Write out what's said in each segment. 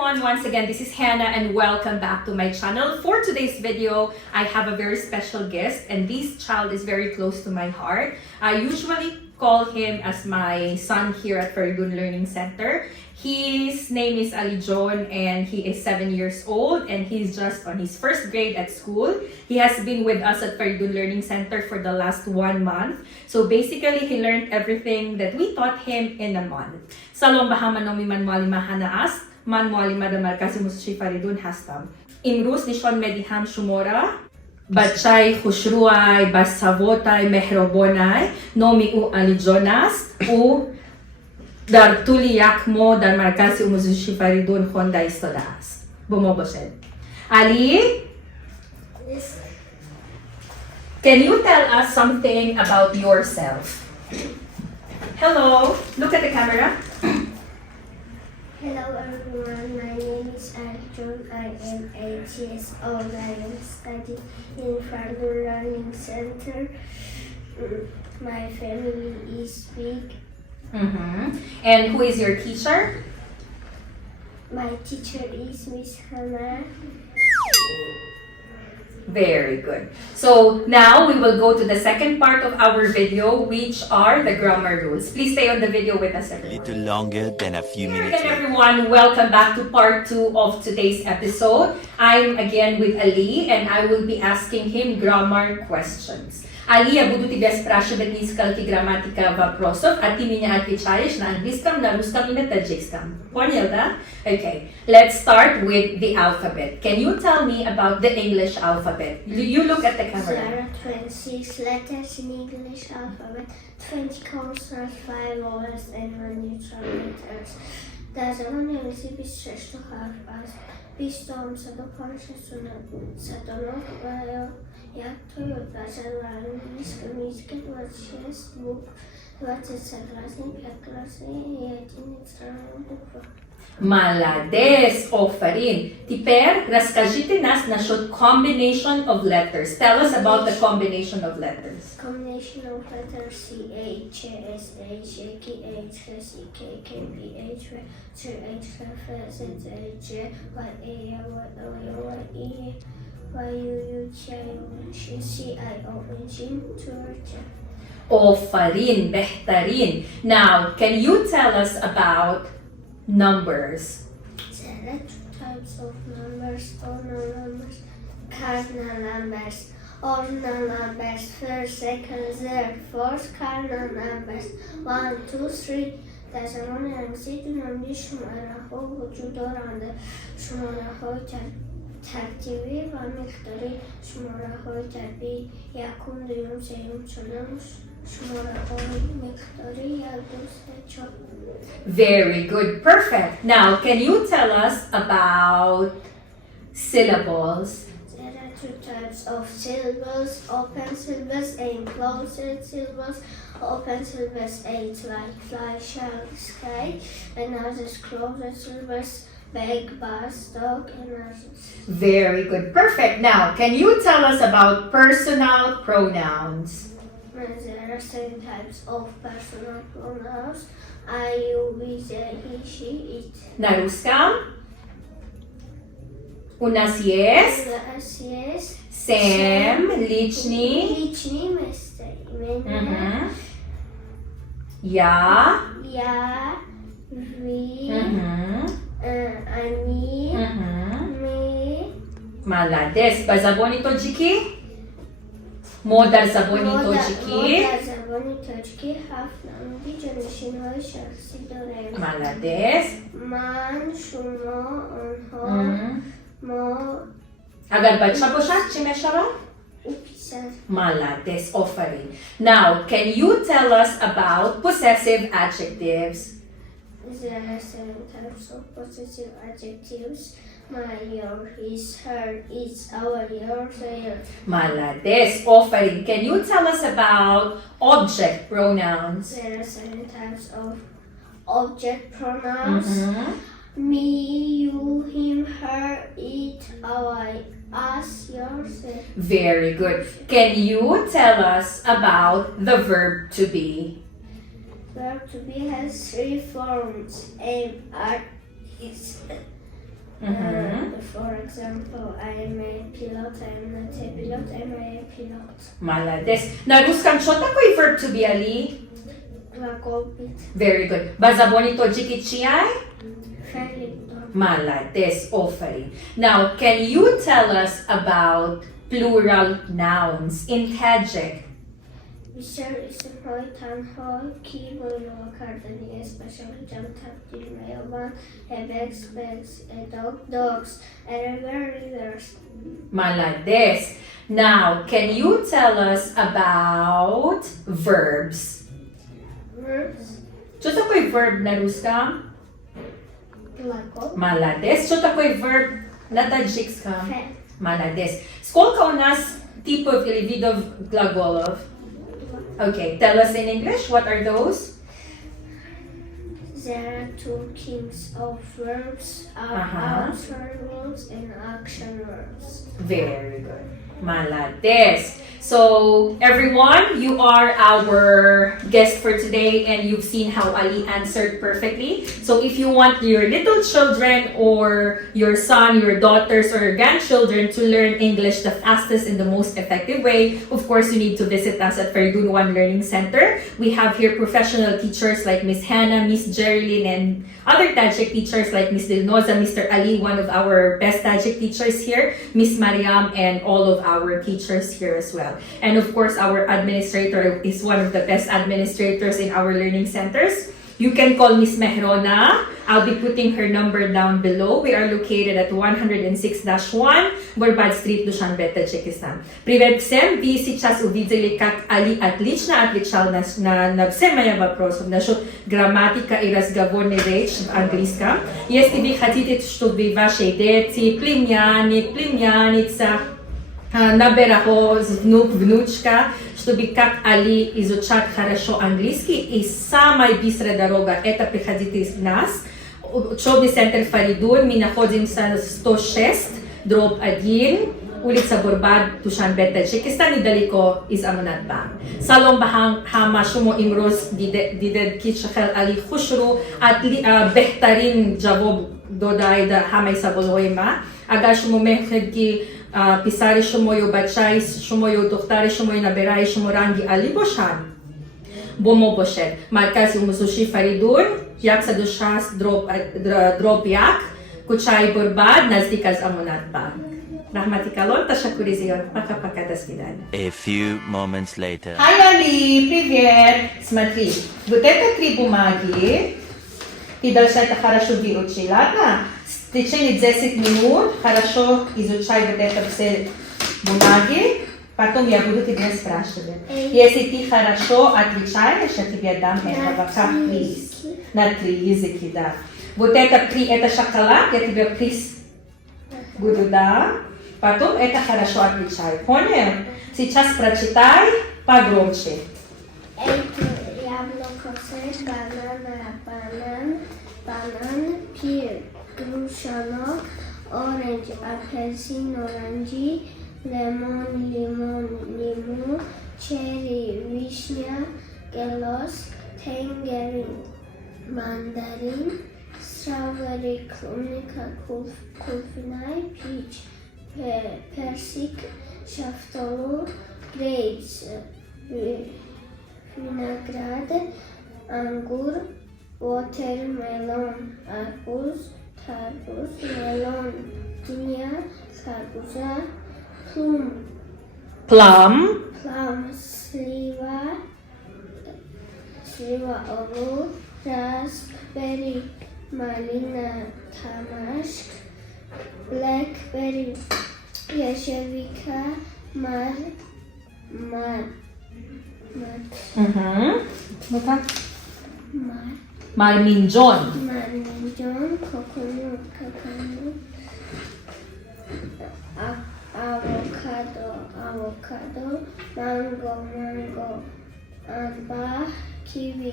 everyone, once again this is Hannah and welcome back to my channel. For today's video, I have a very special guest and this child is very close to my heart. I usually call him as my son here at Faridun Learning Center. His name is Ali John and he is 7 years old and he's just on his first grade at school. He has been with us at Faridun Learning Center for the last 1 month. So basically, he learned everything that we taught him in a month. Salom bahaman nomi Mуаллимаи Ҳанна аст. Ман муаллима дар Маркази Фаридун ҳастам. Имрӯз нишон медиҳам шуморо бачаи хушрӯай, басавотай, меҳробонай. Номи ӯ Алиҷон аст. Ӯ дар тӯли як моҳ дар Маркази омӯзиши Фаридун хонда истодааст. Бо мо бошед. Ali, can you tell us something about yourself? Hello, look at the camera. Hello everyone, my name is Faridun. I am 8 years old. I am studying in Faridun Learning Center. My family is big. And who is your teacher? My teacher is Miss Hannah. Very good. So now we will go to the second part of our video, which are the grammar rules. Please stay on the video with us, everyone. Little longer than a few minutes. Again, everyone, welcome back to part 2 of today's episode. I'm again with Ali and I will be asking him grammar questions. Ali, я буду тебя спрашивать несколько грамматика вопросов, а ты меня отвечаешь на английском, на русском и на таджикском. Понял, да? Okay, let's start with the alphabet. Can you tell me about the English alphabet? You look at the camera. There are 26 letters in English alphabet, 20 consonants, 5 vowels and 1 neutral letters. در زبان انگلیسی 26 تا حرف است. 20 تا هم صدا پنج صدانات و یک تا یادداشت و انگلیس که میزگه 26 بوک 23 کلاسی 5 کلاسی 1 Молодец, Ofarin. Теперь расскажите нас насчет combination of letters. Tell us about the combination of letters. Combination of letters C, A, J, S, A, J, K, H, S, E, K, K, P, H, V, J, H, F, Z, A, J, Y, A, Y, O, Y, E, Y, U, U, J, C, I, O, N, G, G. Ofarin, behtarin. Now, can you tell us about numbers? There are 2 types of numbers, ordinal numbers, cardinal numbers. Ordinal numbers, first, second, third, fourth, cardinal numbers, 1, 2, 3. در زمان انگلیسی دو نمونه شماره‌ها وجود دارند. شماره‌های ترتیبی و مقداری. شماره‌های ترتیبی یکم، دوم، سوم، چهارم. شماره‌های مقداری یک، دو، سه، چهار. Very good, perfect. Now, can you tell us about syllables? There are 2 types of syllables, open syllables and closed syllables. Open syllables ain't like fly, shark, sky, and others closed syllables, bag, bus, dog, and others. Very good, perfect. Now, can you tell us about personal pronouns? There are 7 types of personal pronouns. I, you, we, they, he, she, it. На русском у нас есть семь личных местоимений. Я, вы, они, мы. Молодец. По забони тоджики? Модар забони тоджики. در زبان تاجیکی 7 نمودی جانشین‌های شخصی داریم. Молодец. من، شما، آنها، ما. اگر بچه باشد چی میشود؟ او پسر. Молодец, Ofarin. Now, can you tell us about possessive adjectives? There are 7 types of possessive adjectives. My, your, his, her, its, our, yours, theirs. Молодец, Ofarin. Can you tell us about object pronouns? There are 7 types of object pronouns. Me, you, him, her, it, our, us, yours. Very good. Can you tell us about the verb to be? Verb to be has 3 forms. Am, are, is. For example, I am a pilot, I am not a pilot, I am a pilot. Молодец. На русском что такое verb to be, Ali? Глагол быть. Very good. Bazaboni to jikichiai? Faridun. Молодец, Ofari. Now, can you tell us about plural nouns in Tajik? بیشتر اسمهای تنها کی بایلوها کردنی especially جمع تبدیل میابند bags, bags, dogs, rivers. Malades. Now, can you tell us about verbs? Verbs. Что такое verb на русском? Глагол. Молодец. Что такое verb на таджикском? Фе. Молодец. Сколько у нас типов или видов глаголов? Okay, tell us in English, what are those? There are two kinds of verbs, outer verbs and action verbs. Very good. Malades. So, everyone, you are our guest for today and you've seen how Ali answered perfectly. So, if you want your little children or your son, your daughters, or your grandchildren to learn English the fastest and the most effective way, of course, you need to visit us at Faridun One Learning Center. We have here professional teachers like Miss Hannah, Miss Jerilyn, and other Tajik teachers like Miss Dilnoza, Mr. Ali, one of our best Tajik teachers here, Miss Mariam, and all of our teachers here as well. And of course, our administrator is one of the best administrators in our learning centers. You can call Miss Mehrona. I'll be putting her number down below. We are located at 106-1 Borbad Street, Dushanbe, Tajikistan. Привет всем! Вы сейчас увидели, как Али отлично отвечал на все мои вопросы насчет грамматика и разговорной речи в английском. Если вы хотите, чтобы ваши дети, племянник, племянница, наберахо, внук, внучка, чтобы как Али изучать хорошо английский, и самая быстрая дорога это приходите из нас. Учебный центр Фаридун, мы находимся 106/1, улица Борбад, Душанбе, Таджикистан, недалеко из Амонат банк. Салом хама шумо имроз дидед ки шахел Али хушру бехтарин джавоб додай да хамай саболой ма. Ага шумо мехед ки писари шумою бачай шумою духтари шумою набирай шумо ранги Али бошан. Бомо бошед. Маркази умусуши Фаридун, якса душас дроб як, кучаи Борбад, назди аз Амонат банк. Рахматикалон, ташакури зион. Пока-пока, до свидания. A few moments later. Hi, Ali! Привет! Смотри, вот это 3 бумаги. Ты должна это хорошо выучить, ладно? В течение 10 минут хорошо изучай вот это все бумаги. Потом я буду тебя спрашивать. Если ты хорошо отвечаешь, я тебе дам это как приз. На 3 языки, да. Вот это шоколад, я тебе приз буду, да. Потом это хорошо отвечай. Понял? Сейчас прочитай погромче. Это яблоко, банан, пир, грушанок, оранж, апельсин, оранжи, лимон, черри, вишня, гелос, тангерин, мандарин, strawberry, клубника, кульфинай, пич, персик, шафтолу, grapes, виноград, ангур, watermelon, арбуз, тарбуз, melon, диня, карбуза, plum, слива, олу, raspberry, malina, tamashk, blackberry, яшевика, Ну-ка. Марминджон. Coconut, avocado, mango, amba, kiwi,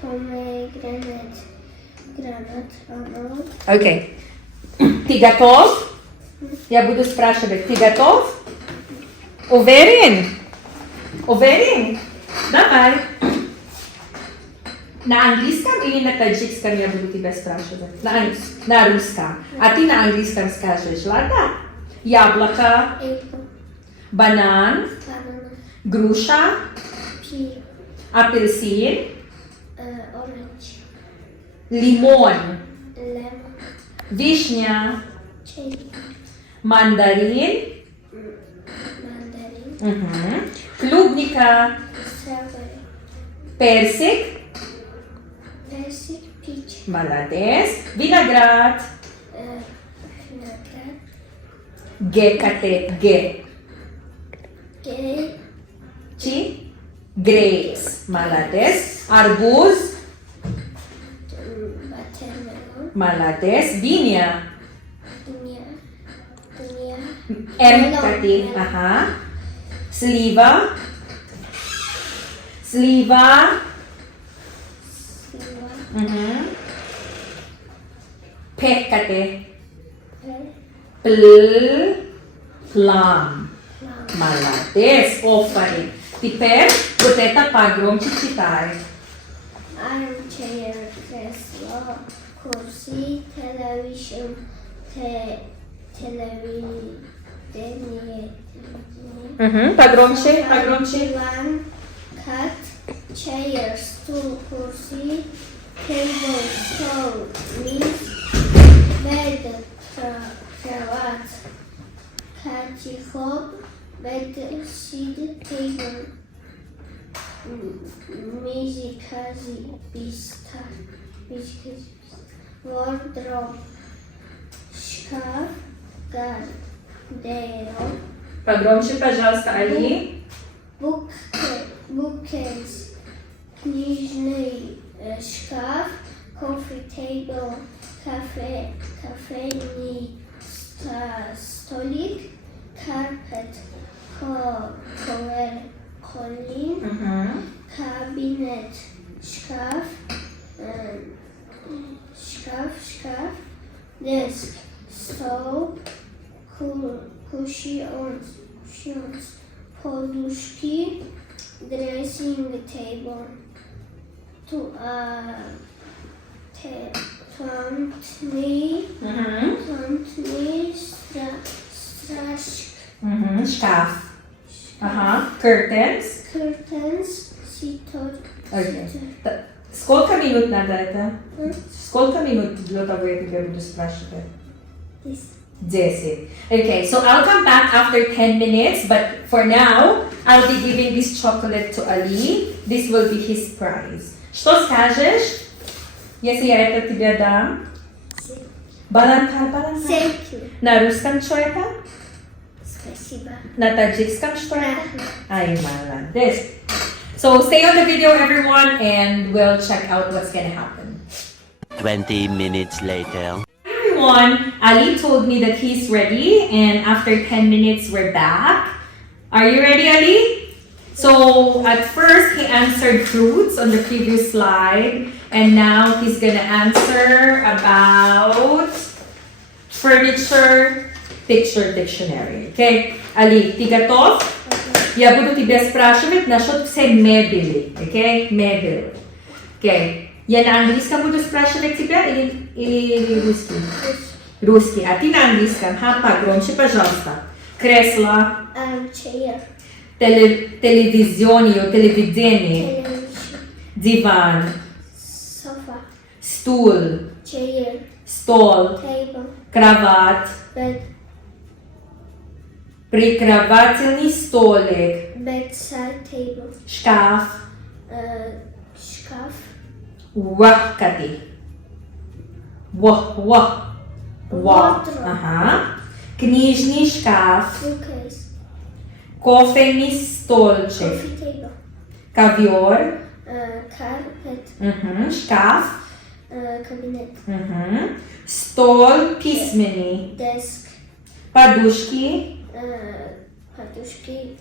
pomegranate, гранат. Окей. Ты готов? Я буду спрашивать. Ты готов? Уверен? Давай. На английском или на таджикском я буду тебя спрашивать? На русском. А ты на английском скажешь, ладно? Яблоко, apple, банан, banana, груша, pear, апельсин, orange, лимон, lemon, вишня, cherry, мандарин, mandarin, клубника, strawberry, персик, persic, peach, молодец, виноград, vinaigrette, гекате, gay, grapes, молодец, арбуз, watermelon, молодец, диня, dunia, empty, ага, слива, siwa, пекате, pear, плам. plum, Молодец, Офари. Теперь вот это погромче читай. armchair, кресло, курси, television, телевидение, Погромче, погромче. диван, cat, chair, стул, курси, table, стол, мисс, bed, кровать, катихоп, bed, sheet, table, Маркази, wardrobe, шкаф, гардероб, Погромче, пожалуйста, Али. bookcase, книжный шкаф, coffee table, кофейный столик, carpet, колин, кабинет, шкаф, desk, стол, cushions, подушки, dressing table, тантный страшк, Шкаф. Ага. Curtains. curtains, ситор. Окей. Сколько минут надо это? Сколько минут для того, я тебя буду спрашивать? 10. Okay, so I'll come back after 10 minutes, but for now, I'll be giving this chocolate to Ali. This will be his prize. Что скажешь, если я это тебе дам? Баланка. Thank you. На русском что это? Спасибо. На таджикском что это? Ay, молодец. So stay on the video, everyone, and we'll check out what's gonna happen. 20 minutes later. Everyone, Ali told me that he's ready, and after 10 minutes, we're back. Are you ready, Ali? So at first, he answered fruits on the previous slide, and now he's gonna answer about furniture picture dictionary. Okay, Ali, ты готов? Я буду тебя спрашивать насчет всей мебели. Okay, мебель. Okay. Я на английском буду спрашивать тебя или русский? Русский. А ты на английском? Погромче, пожалуйста. Кресло. Armchair. Телевизионе. Television. Диван. Sofa. Стул. Chair. Стол. Table. Кровать. Bed. Прикровательный столик. Bedside table. Шкаф. Шкаф. Вахкати. Wardrobe. Ага. Книжный шкаф. Bookcase. Кофейный столчик. Coffee table. Ковер. Carpet. Шкаф. Кабинет. Стол письменный. Desk. Подушки. Подушки.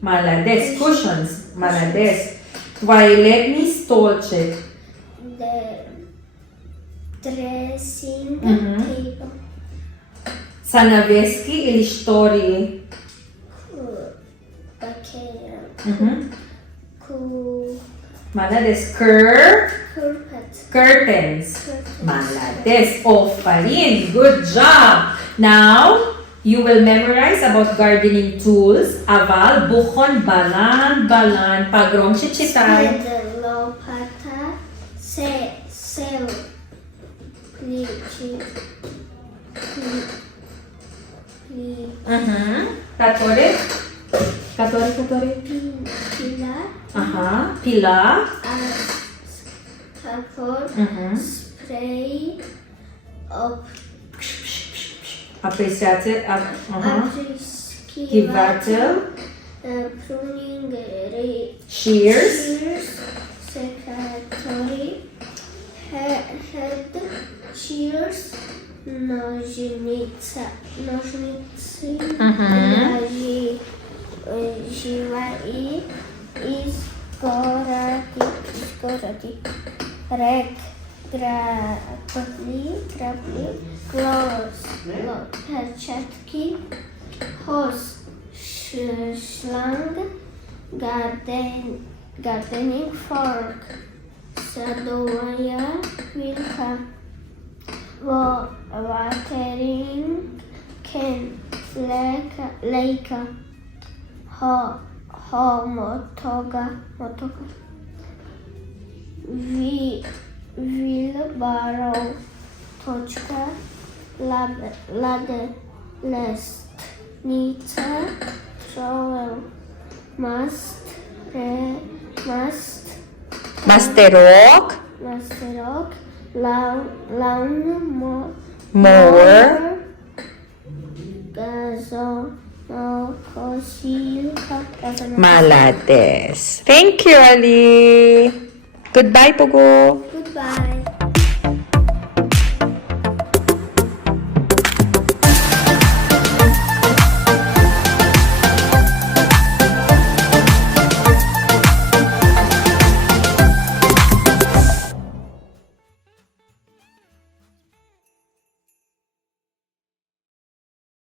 Молодец. Cushions. Молодец. Туалетный столчик. Dressing table. Занавески или шторы. Malades. Carpet. Curtains. Malades. Off pa rin. Good job. Now, you will memorize about gardening tools. Aval, bukhon, balan, pagrong, chichitay. Spade, lopata, sel, plici, Katore. pila, Pila. tapor, spray, Apreciated. apriscivatel, pruning, Shears. secretary, head, shears, nożnice, żywa i zgoradi, grabli, perczatki, hos, szlang, gardening fork, sadowania, wilka, watering can, lejka, motoga, wheelbarrow, toczka, lestnica, trowel, Masterok. lawn Mower. gazonokosilka, Malades. Thank you, Ali. Goodbye, Pogo. Goodbye.